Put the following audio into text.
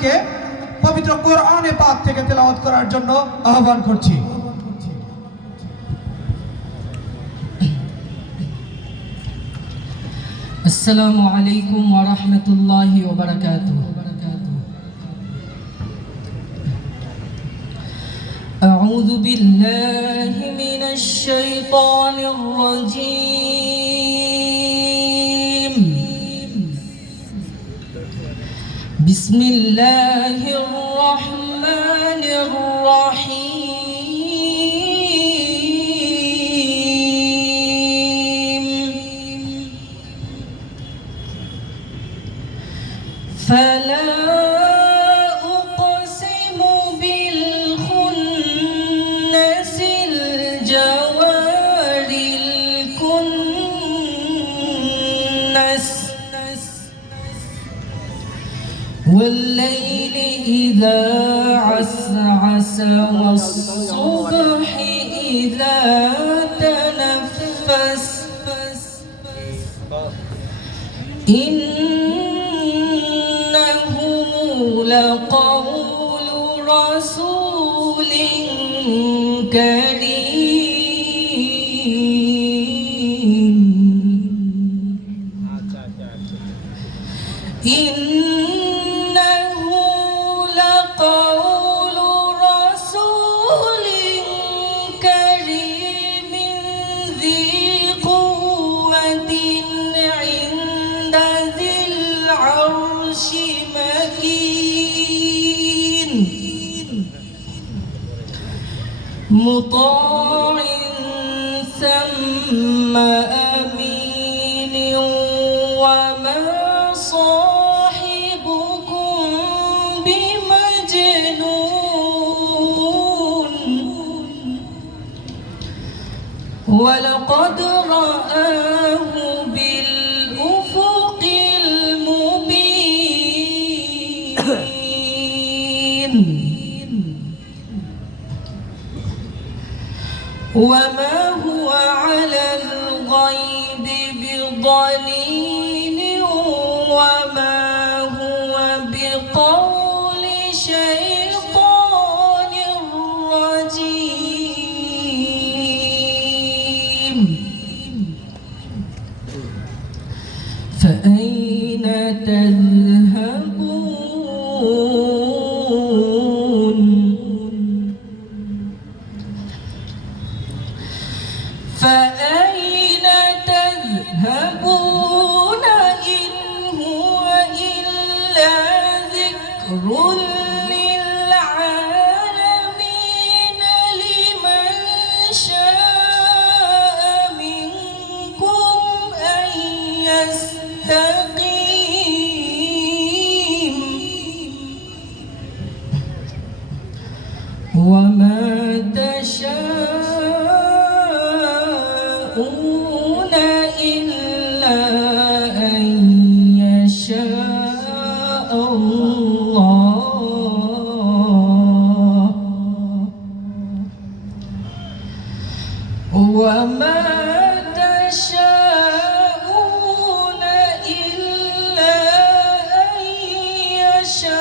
কারিমকে পবিত্র কোরআনে পাক থেকে তেলাওয়াত করার জন্য আহ্বান করছি। আসসালামু আলাইকুম ওয়া রাহমাতুল্লাহি ওয়া বারাকাতুহু। আউযু বিল্লাহি মিনাশ শাইতানির রাজীম। বিসমিল্লাহির রাহমানির রাহিম। فلا أقسم بالخنس الجوار الكنس والليل إذا عسعس والصبح إذا تنفس إنه لقول رسول كريم إنه لقول رسول كريم ذي قوة عند ذي العرش مكين مطاع ثم أمين وما صاحبكم بمجنون ولقد رآه بالأفق المبين وما هو على الغيب بضنين وما هو بقول شيطان رجيم فأين تذهبون فأين تذهبون إن هو إلا ذكر للعالمين لمن شاء منكم أن يستقيم وما تشاءون إلا أن يشاء الله وما تشاءون إلا أن يشاء